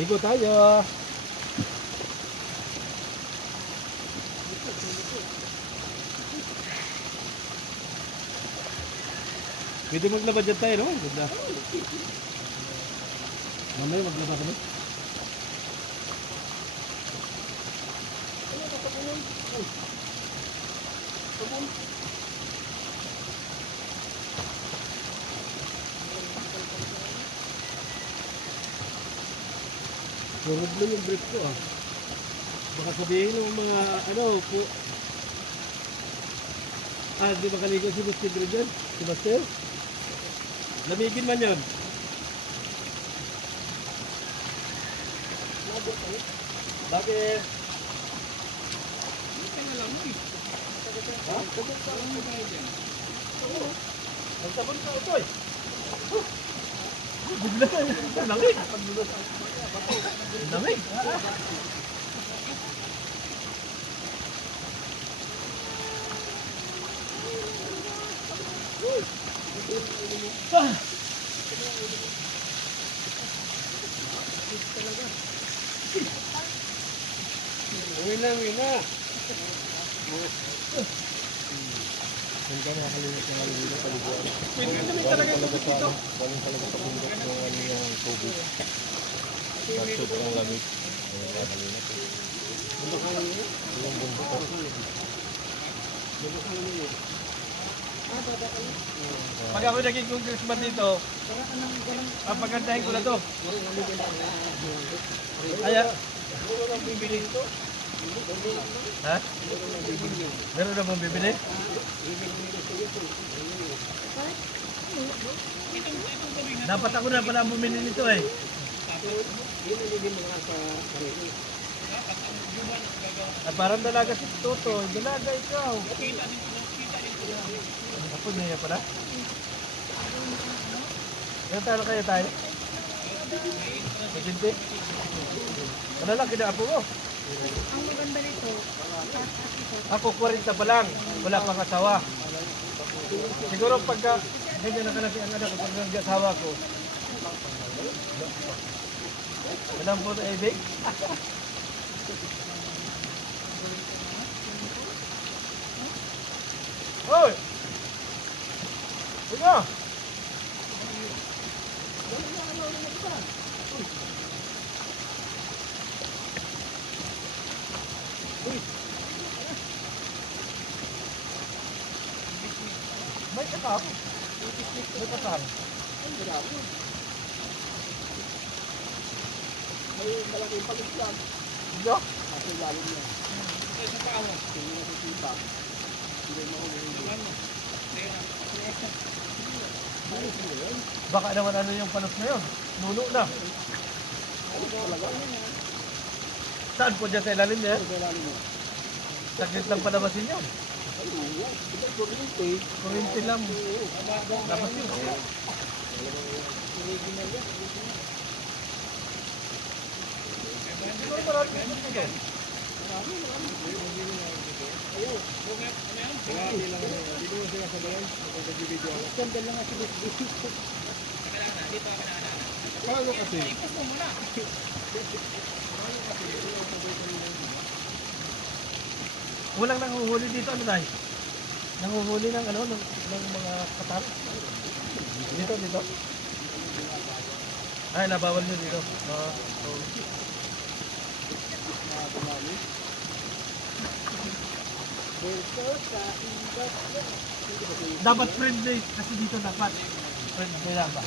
Ligo tayo. Pwede maglaba dyan tayo, no? Ganda. Mamaya maglaba kami. Purog lang yung brief ko ah. Baka sabihin ng mga ano po. Di ba kaligo si Buster dyan? Si Buster? Lamigin man yun. Bakit? Hindi ka na lang mo eh. Ha? Sabon ka lang mo tayo dyan. Ang sabon ka ito eh. Bigla na yun. Lamig. Lamig. Uwi na. Hindi ka nakakalimutan ng halilito paliguan. Walang talaga dito. Walang talaga sa bundok ng tubig. Sa sobrang lamig. Ayun nakakalimutan ko. Bundok ka namin? Yung bundok ko. Bundok ka namin. Pag ako naging congressman dito, papagandahin ko na to. Kaya, bibili ito. Ha? Meron na bang bibili? Dapat ako na pala bumili nito eh. At parang dalaga si Toto. Dalaga ikaw. Ako niya pala. Ilan tayo kayo tayo? Maginti? Ano lang kinaapo mo? Ang maganda nito, Ako 40 pa lang. Wala pang asawa. Siguro pagka ganyan na kalaki ang anak ko, pag nag-asawa ko. Walang po na ibig. Hoy! Huwag na! May katap. May katap. May malaking pagkaklan. Hindi? Kasi lalim niya. Sa paawa. Hindi na sa sipa. Hindi mo baka naman ano yung panos na yun? Nuno na. Saan po dyan sa ilalim niya? Saglit lang palabasin yun. Kurinti lang. Tapos yun. Siguro marami ito. Ayaw. Marami lang. Dito mo sila sa bayan. Magpapag-video ako. Sandal lang kasi dito. Dito ako na. Paano kasi? Ipos mo muna. Walang nanghuhuli dito, ano tayo? Nanghuhuli ng ano, ng mga katar? Dito? Ay, nabawal nyo dito. Dapat friendly kasi dito dapat. Friendly lang ba?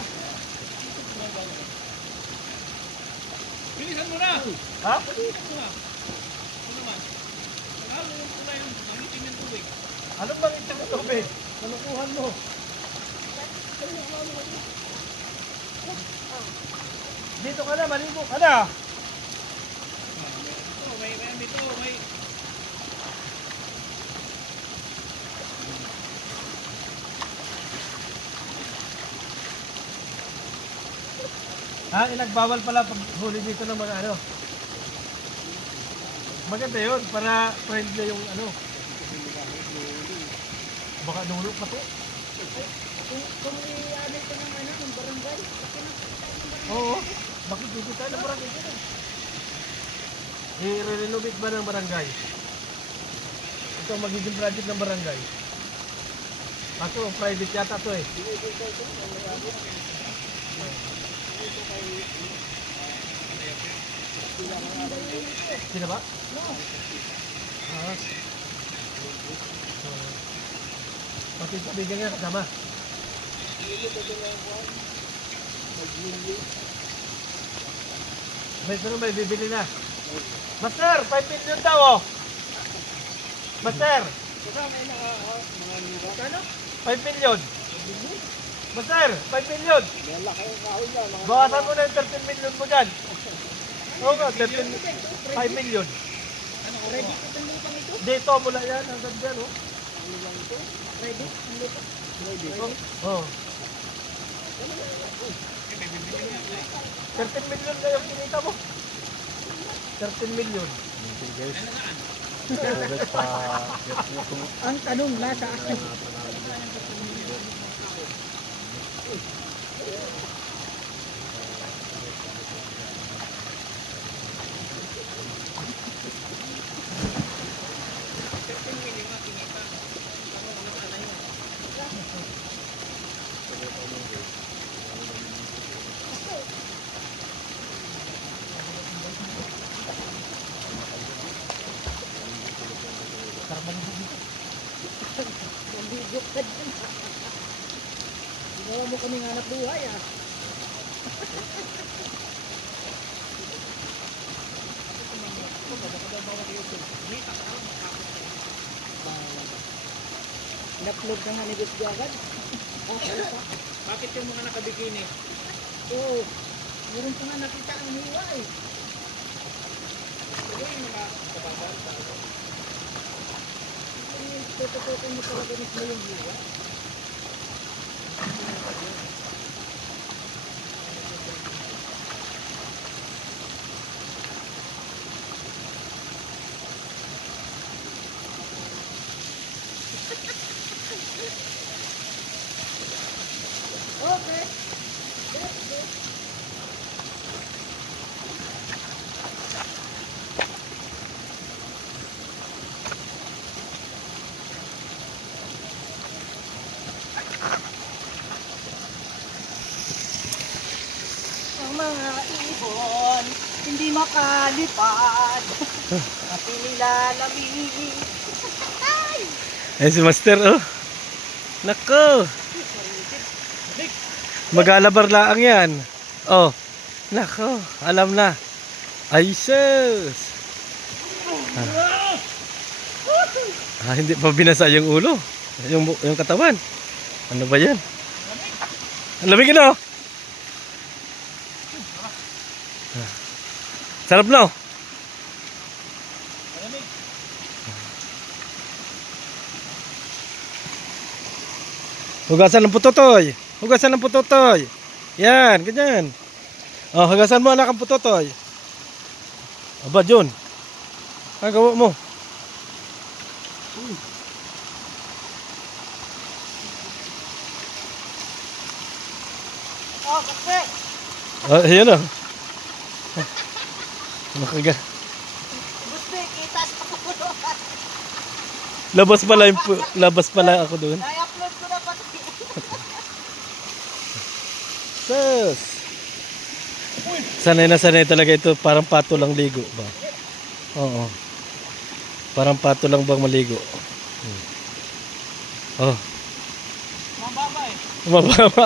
Bilisan mo na! Ha? Bilisan mo na! Ano naman? Ano yung kulay yung mangitim ng tubig? Anong mangitim ng tubig? Malukuhan mo. Dito ka na, maligo ka na. May inagbawal pala pag huli dito ng mga ano. Maganda yun, para friendly yung ano. Baka nulo pa to. kung i-ano ito ng ano, ng barangay, Oo. Bakit dito tayo ng barangay dito? I-renovate ba ng barangay? Ito ang magiging project ng barangay. Kaso private yata to eh. Sino ba? Ah. Pati sabihin nga kasama. May pero may bibili na. Master, 5 million daw oh. Master. Ano? 5 million. Master, 5 million. Bawasan mo na yung 13 million mo dyan. Oo nga, 5 million. Ready ko itong lupang ito? Dito mula yan, hanggang dyan oh. Ready? Ang lupa? Oo. 13 million na yung kinita mo. 13 million. Okay guys. Direct sa get nyo kung Ang tanong nasa akin. Nandito ka dyan. Ginawa mo kaming hanap buhay ah. In-upload ka nga ni Gusto agad. Bakit yung mga nakabikini? Oo. Meron pa nga nakita ang hiwa eh. Ano yung mga kababal? Tututukan mo talaga mismo yung hiwa. Okay. Let's go. Ang mga ibon hindi makalipad at nilalamig. Eh si Master oh. Nako. Mag-alabar laang yan. Oh. Nako, alam na. Ay sus. Hindi pa binasa yung ulo. Yung katawan. Ano ba yan? Ang lamig ano? Sarap na oh. Hugasan ng putotoy. Hugasan ng putotoy. Yan, ganyan. Oh, hugasan mo anak ang putotoy. Aba, John. Ang gawa mo. Oh, kasi. Oh, ayan oh. Makaga. Gusto kita sa puno. Labas pala ako doon. I-upload ko na pati. Sus. Sanay na sanay talaga ito. Parang pato lang ligo ba? Oo. Parang pato lang bang maligo? Oh. Mababa eh. Mababa.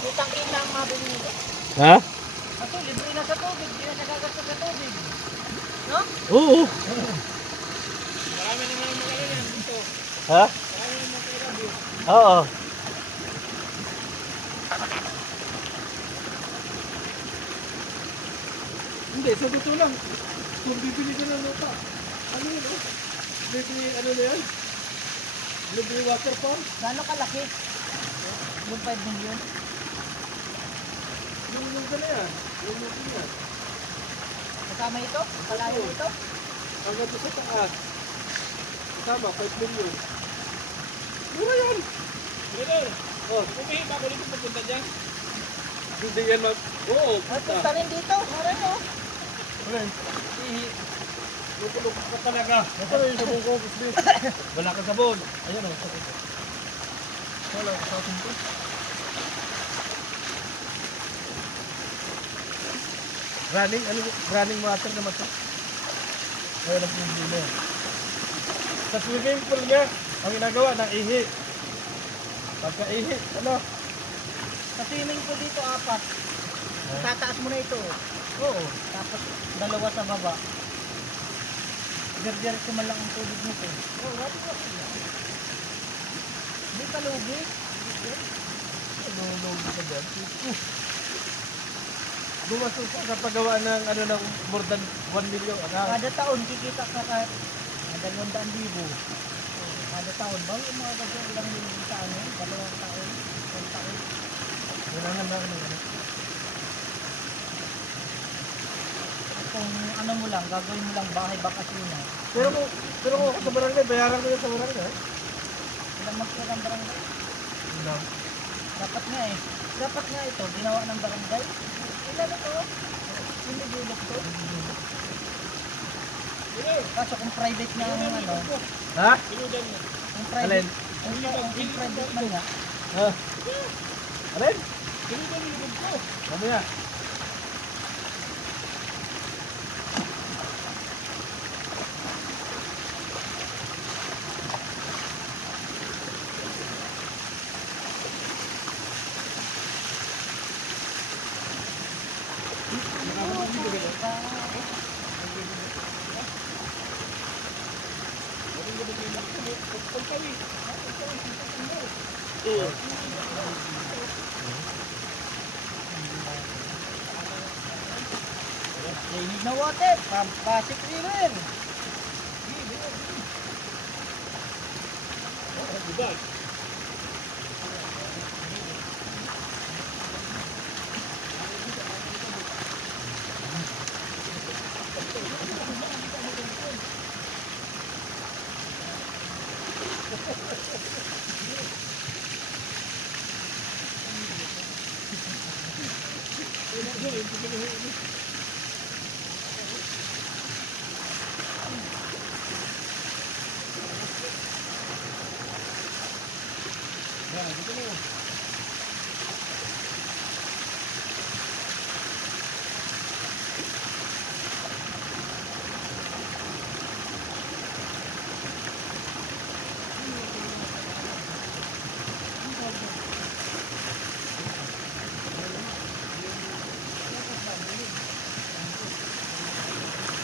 Utang ina ang mabili nito. Ha? Ato, libre na sa tubig. Hindi na nagagastos sa tubig. No? Oo. Marami naman yung mga yan dito. Ha? Marami yung mga kailabi. Oo. Hindi, sa totoo lang. Kung bibili ka ng lupa, ano yun oh? Bibili, ano na yan? Bibili water pump? Gano'ng kalaki? Yung 5 million? Yung na yan. Yung looking yan. Kasama ito? Palayan ito? Hanggang doon sa taas. Kasama, 5 million. Mura yun. Brother, Oh, pumihi ba ako dito pupunta dyan? hindi yan Oo, At puta. punta rin dito. Mara no? Alin? Lupulok ka talaga. Ito na yung sabong ko, Kusli. Wala ka sabon. Ayan o, sabon ko. Wala ka sabon ko. Running water naman ito. Ayan ang problema. Sa swimming pool niya, ang ginagawa ng ihi. Pagka ihi, ano? Sa swimming pool dito, 4. Tataas mo na ito. Oo. Tapos dalawa sa baba. Diretso man lang ang tubig nito. Oo, rabi ka. Hindi ka lugi. Nulog ka dyan. Bumasok sa paggawa ng ano ng more than 1 million. Kada taon kikita ka kahit 200,000. Kada taon. Bago yung mga ganyan ilang million sa ano? 2 taon. 1 taon. Kailangan lang ng ano. Kung ano mo lang, gagawin mo lang bahay bakasyon. Pero kung ako sa barangay, bayaran ko yun sa barangay. Ilang magkira ng barangay? No. Dapat nga eh. Dapat nga ito, ginawa ng barangay. Ilan ito? Sinigilok to. Kaso kung private nga ang ano, Ha? Pinudan mo. kung Alin? private, kung private man nga, Ha? Alin? Pinudan mo yung ko. Mamaya. linig na water, from Pasig River. Diba?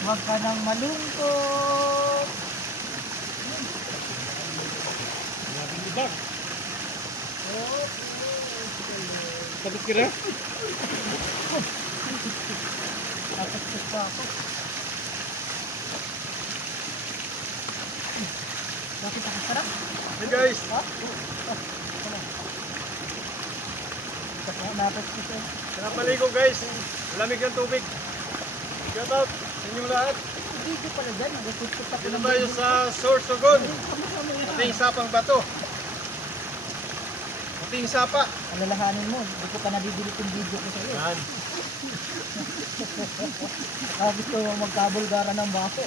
Huwag ka nang malungkot. Diba? Tapos ka na? Nakastos pa ako. Bakit ako sarap? Hey guys, Ha? Nakastos eh. napaligo guys. Lamig ng tubig. Shout out sa inyong lahat. Video pala dyan, nagsusuot ako Dito ng tayo video. sa Sorsogon. Kasama yan. Ating sapang bato. Ating sapa. Alalahanin mo, hindi ko pa nadidelete yung video ko sa'yo. Yan. Sabi ko magkabulgara ng bako.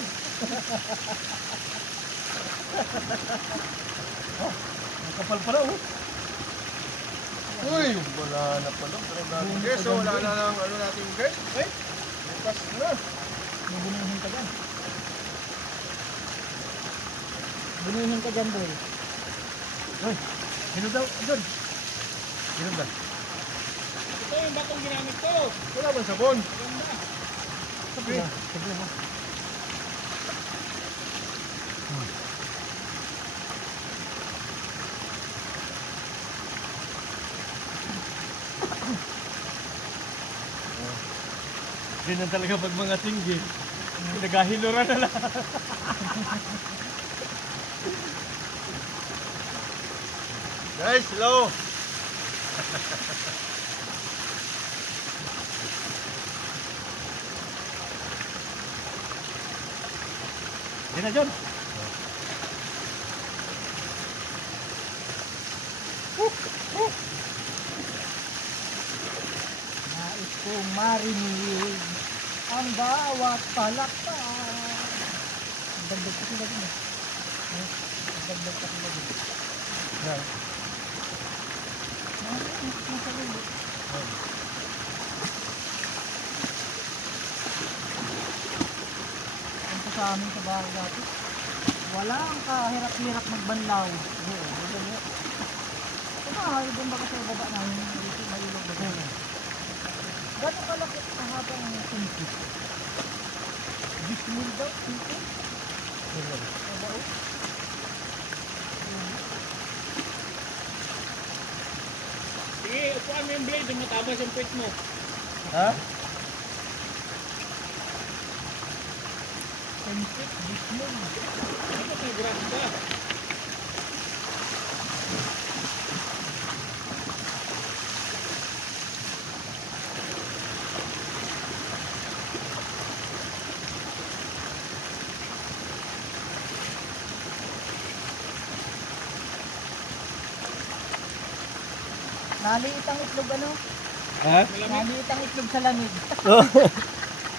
Ang kapal pala oh. Uy, wala na pala. Guys, so wala na lang ano natin guys. Ay, bukas na. Bunihin ka dyan. Bunihin ka dyan, boy. Ay, sino daw? Doon. Sino ba? Ito yung batong ginamit ko. Wala bang sabon? Ganda. Sabi na. Sabi mo. Ganyan talaga pag mga tinggi. Nagahilura na lang. Guys, hello. Yan na, John. Nais kong marinig ang bawat palakpak. Ang dagdag pa sila din eh. Ang dagdag pa sila din. Yan. Nasa ulo. Punta sa amin sa bahay dati. Wala ang kahirap-hirap magbanlaw. Oo, ganyan. Kumahay doon baka sa baba namin dito may ilog ba doon. Gano'ng kalaki ang habang simpi? Bismil daw, simpi? Mabao? Sige, upuan mo yung blade. Doon matabas yung puwit mo. Ha? Simpi, bismil. Ano may grass ka? Naliit ang itlog ano? Ha? Naliit ang itlog sa lamig.